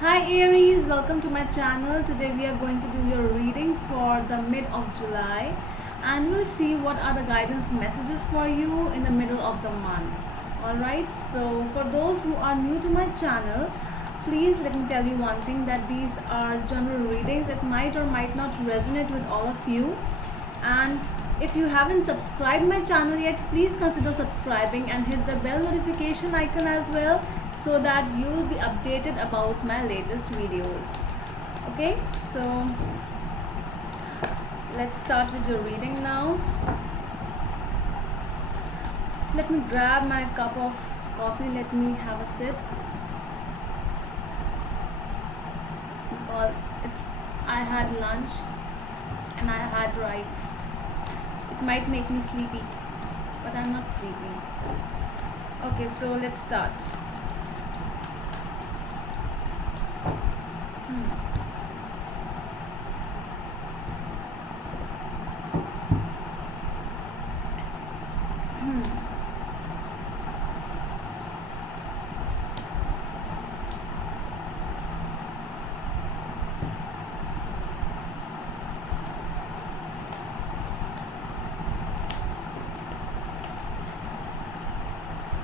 Hi Aries, welcome to my channel. Today we are going to do your reading for the mid of July and we'll see what are the guidance messages for you in the middle of the month. Alright, so for those who are new to my channel, please let me tell you one thing, that these are general readings. It might or might not resonate with all of you, and if you haven't subscribed my channel yet, please consider subscribing and hit the bell notification icon as well, so that you will be updated about my latest videos. Okay, so let's start with your reading now. Let me grab my cup of coffee. Let me have a sip, because I had lunch and I had rice. It might make me sleepy, but I'm not sleepy. Okay, so let's start.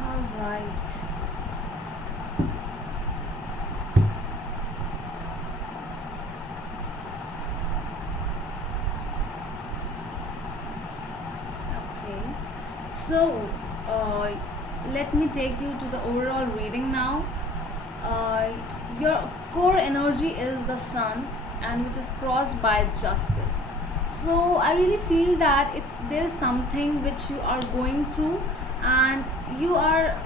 All right. Okay, so let me take you to the overall reading now. Your core energy is the sun, and which is crossed by justice. So I really feel that there is something which you are going through, and you are,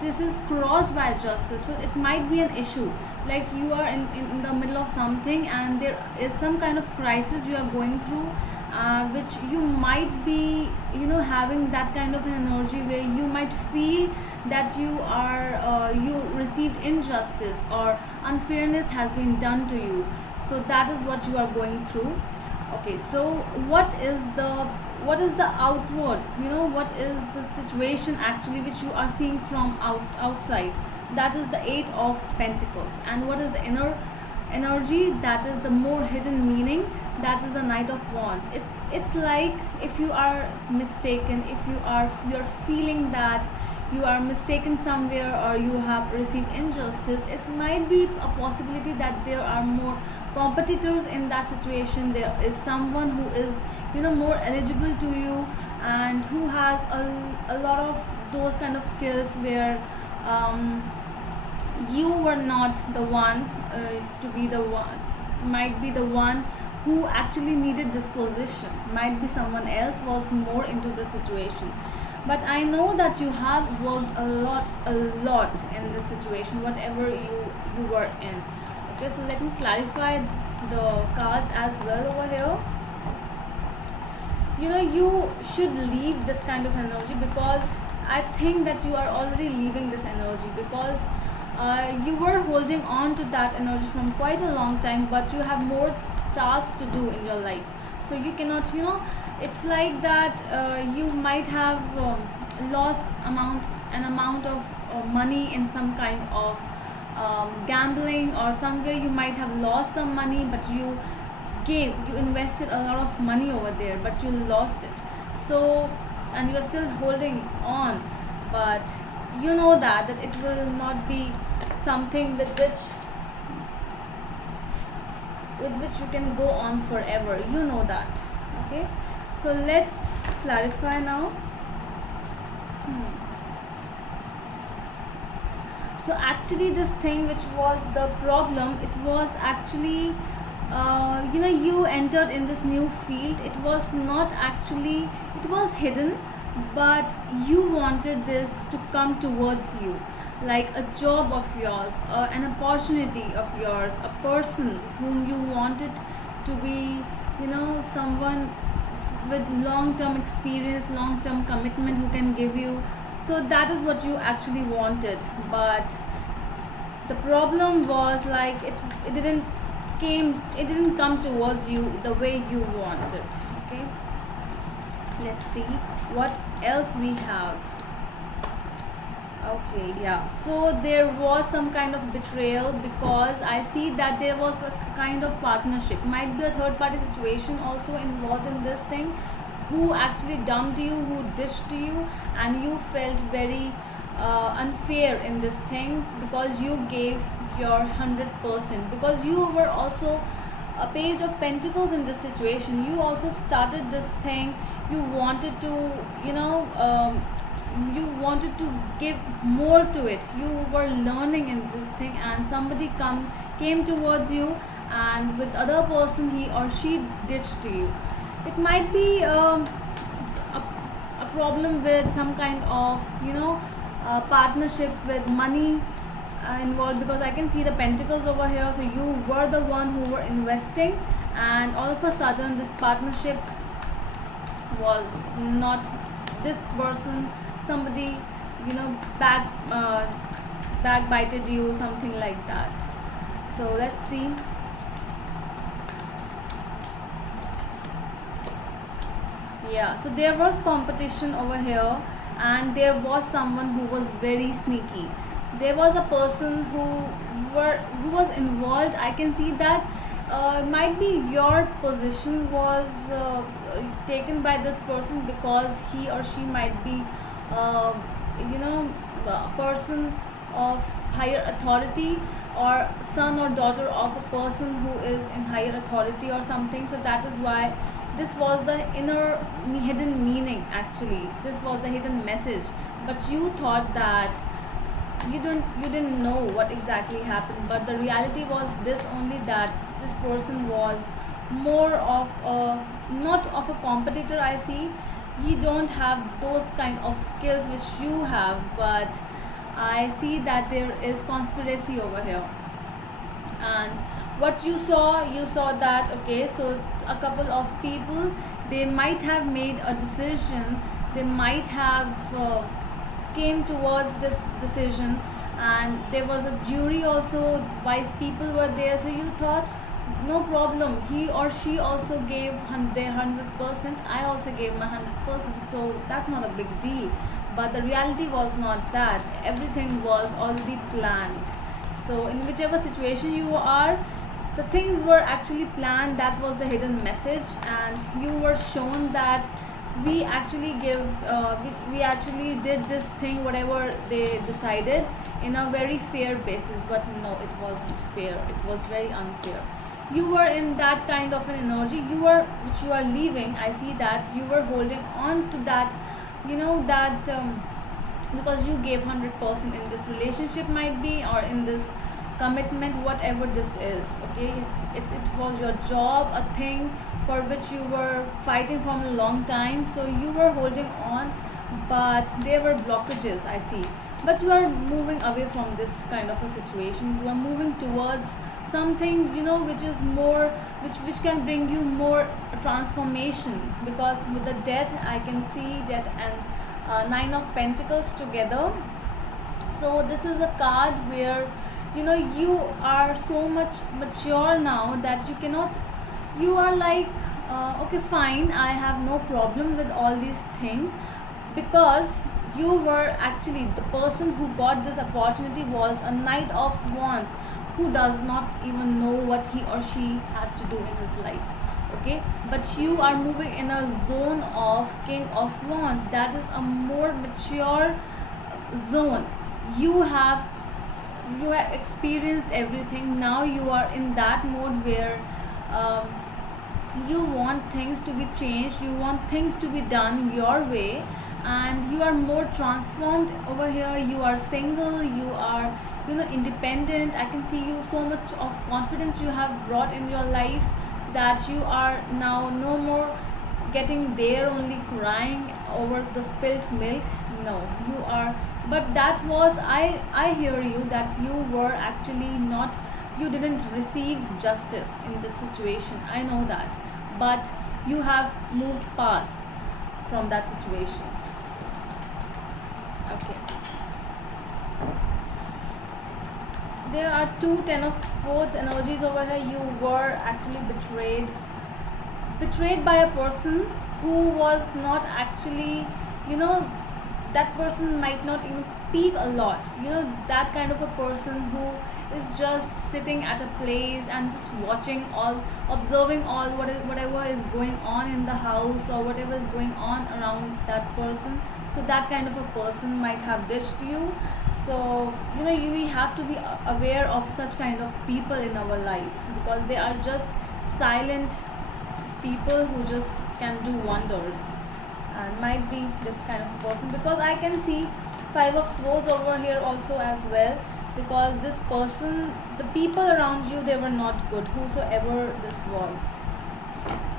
this is crossed by justice. So it might be an issue, like you are in the middle of something, and there is some kind of crisis you are going through, which you might be having that kind of an energy where you might feel that you received injustice or unfairness has been done to you. So that is what you are going through. Okay, so what is the outwards, what is the situation actually which you are seeing from outside? That is the Eight of Pentacles. And what is the inner energy? That is the more hidden meaning. That is the Knight of Wands. It's like, if you are mistaken, if you're feeling that you are mistaken somewhere, or you have received injustice, it might be a possibility that there are more competitors in that situation. There is someone who is more eligible to you, and who has a lot of those kind of skills where you were not the one to be the one, might be the one who actually needed this position, might be someone else was more into the situation. But I know that you have worked a lot in this situation, whatever you were in. Okay, so let me clarify the cards as well over here. You should leave this kind of energy, because I think that you are already leaving this energy, because you were holding on to that energy from quite a long time, but you have more tasks to do in your life. So you cannot, it's like that you might have lost an amount of money in some kind of gambling, or somewhere you might have lost some money, but you invested a lot of money over there, but you lost it. So, and you are still holding on, but you know that it will not be something with which you can go on forever. You know that. Okay, so let's clarify now. So actually, this thing which was the problem, it was actually you entered in this new field. It was not actually, it was hidden, but you wanted this to come towards you, like a job of yours, an opportunity of yours, a person whom you wanted to be, someone with long-term experience, long-term commitment, who can give you. So that is what you actually wanted, but the problem was, like, it didn't come towards you the way you wanted. Okay, let's see what else we have. Okay, yeah. So there was some kind of betrayal because I see that there was a kind of partnership. Might be a third party situation also involved in this thing, who actually dumped you, who ditched you, and you felt very unfair in this thing because you gave your 100%. Because you were also a page of pentacles in this situation. You also started this thing. You wanted to, you know. You wanted to give more to it. You were learning in this thing, and somebody came towards you, and with other person, he or she ditched you. It might be a problem with some kind of, partnership with money involved, because I can see the pentacles over here. So you were the one who were investing, and all of a sudden this partnership was not, this person, somebody, backbited you, something like that. So let's see. Yeah, so there was competition over here, and there was someone who was very sneaky. There was a person who was involved. I can see that might be your position was taken by this person, because he or she might be uh, a person of higher authority, or son or daughter of a person who is in higher authority or something. So that is why this was the inner hidden meaning. Actually, this was the hidden message, but you thought that you didn't know what exactly happened. But the reality was this only, that this person was more of a, not of a competitor. I see he don't have those kind of skills which you have, but I see that there is conspiracy over here. And what you saw that, okay, so a couple of people, they might have made a decision, they might have came towards this decision, and there was a jury also, wise people were there. So you thought, no problem, he or she also gave their 100%, I also gave my 100%, so that's not a big deal. But the reality was not that. Everything was already planned. So in whichever situation you are, the things were actually planned. That was the hidden message, and you were shown that we actually we actually did this thing, whatever they decided, in a very fair basis. But no, it wasn't fair, it was very unfair. You were in that kind of an energy, which you are leaving. I see that you were holding on to that, that because you gave 100% in this relationship, might be, or in this commitment, whatever this is. Okay, it was your job, a thing for which you were fighting from a long time, so you were holding on, but there were blockages, I see. But you are moving away from this kind of a situation. You are moving towards something, which is more, which can bring you more transformation. Because with the death, I can see that, and nine of pentacles together. So this is a card where, you are so much mature now that you cannot, you are like, okay, fine, I have no problem with all these things. Because you were actually, the person who got this opportunity was a knight of wands, who does not even know what he or she has to do in his life. Okay, but you are moving in a zone of king of wands. That is a more mature zone. You have experienced everything. Now you are in that mode where um, you want things to be changed, you want things to be done your way, and you are more transformed over here. You are single, you are, independent. I can see you, so much of confidence you have brought in your life, that you are now no more getting there only crying over the spilt milk. No, you are, but that was, I hear you, that you were actually not, you didn't receive justice in this situation, I know that. But you have moved past from that situation. Okay, there are two ten of swords energies over here. You were actually betrayed by a person who was not actually, you know that person might not even speak a lot, that kind of a person who is just sitting at a place and just watching all, observing all whatever is going on in the house or whatever is going on around that person. So that kind of a person might have ditched you. So we have to be aware of such kind of people in our life, because they are just silent people who just can do wonders. And might be this kind of person, because I can see five of swords over here also as well, because this person, the people around you, they were not good, whosoever this was.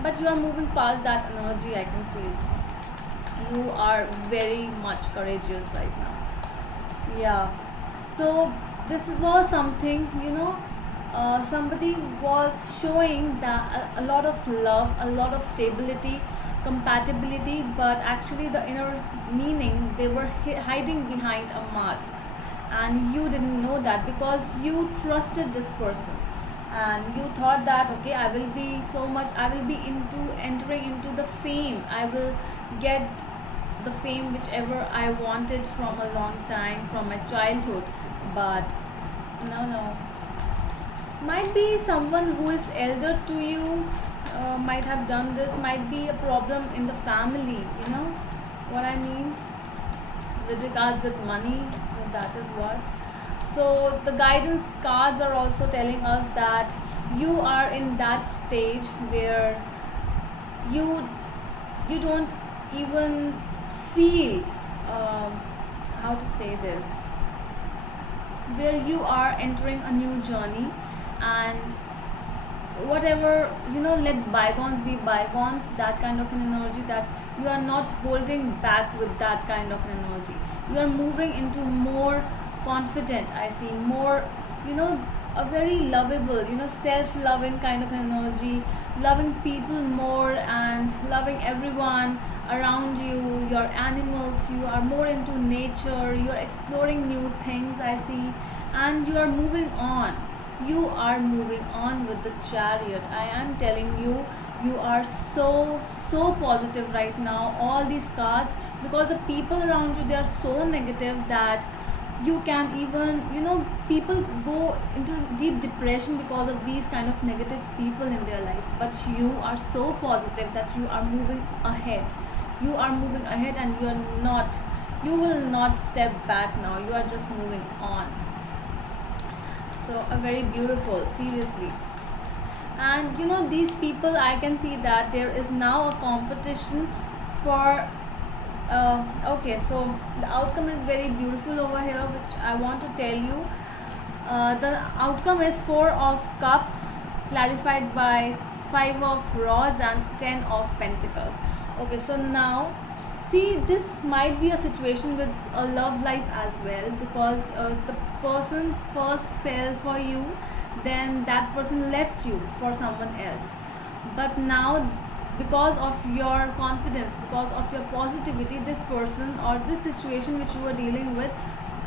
But you are moving past that energy. I can feel you are very much courageous right now. Yeah. So this was something, somebody was showing that a lot of love, a lot of stability, compatibility, but actually the inner meaning, they were hiding behind a mask, and you didn't know that, because you trusted this person and you thought that, okay, I will be into entering into the fame, I will get the fame whichever I wanted from a long time, from my childhood. But no, might be someone who is elder to you might have done this, might be a problem in the family, what I mean, with regards with money. So that is what. So the guidance cards are also telling us that you are in that stage where you don't even feel, how to say this, where you are entering a new journey, and whatever, let bygones be bygones, that kind of an energy, that you are not holding back with that kind of an energy. You are moving into more confident, I see, more, a very lovable, self-loving kind of energy, loving people more and loving everyone around you, your animals. You are more into nature, you are exploring new things, I see, and you are moving on. You are moving on with the Chariot. I am telling you, you are so positive right now, all these cards, because the people around you, they are so negative that you can even, people go into deep depression because of these kind of negative people in their life. But you are so positive that you are moving ahead. You are moving ahead, and you will not step back now. You are just moving on. So a very beautiful, seriously. And these people, I can see that there is now a competition for okay, so the outcome is very beautiful over here, which I want to tell you. The outcome is 4 of Cups clarified by 5 of Rods and 10 of Pentacles. Okay, so now see, this might be a situation with a love life as well, because the person first fell for you, then that person left you for someone else. But now, because of your confidence, because of your positivity, this person or this situation which you were dealing with,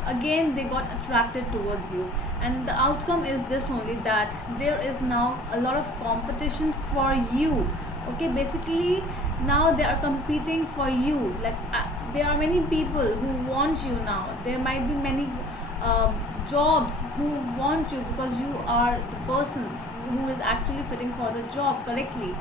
again they got attracted towards you. And the outcome is this only, that there is now a lot of competition for you. Okay, basically now they are competing for you. Like there are many people who want you now. There might be many jobs who want you, because you are the person who is actually fitting for the job correctly.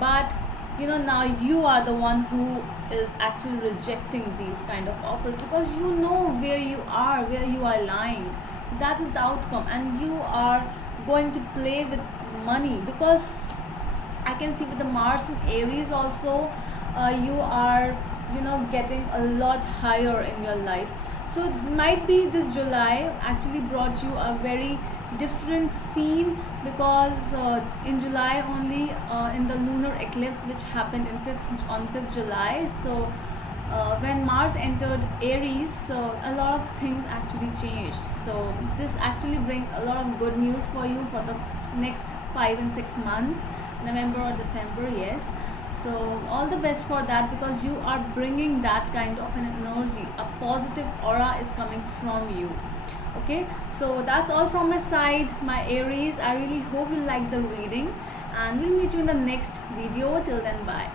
But now you are the one who is actually rejecting these kind of offers, because you know where you are lying. That is the outcome. And you are going to play with money, because I can see with the Mars and Aries also, you are getting a lot higher in your life. So it might be this July actually brought you a very different scene, because in July only, in the lunar eclipse which happened on 5th July, so when Mars entered Aries, so a lot of things actually changed. So this actually brings a lot of good news for you for the next 5 and 6 months, November or December, yes. So all the best for that, because you are bringing that kind of an energy. A positive aura is coming from you. Okay, so that's all from my side, my Aries. I really hope you like the reading, and we'll meet you in the next video. Till then, bye.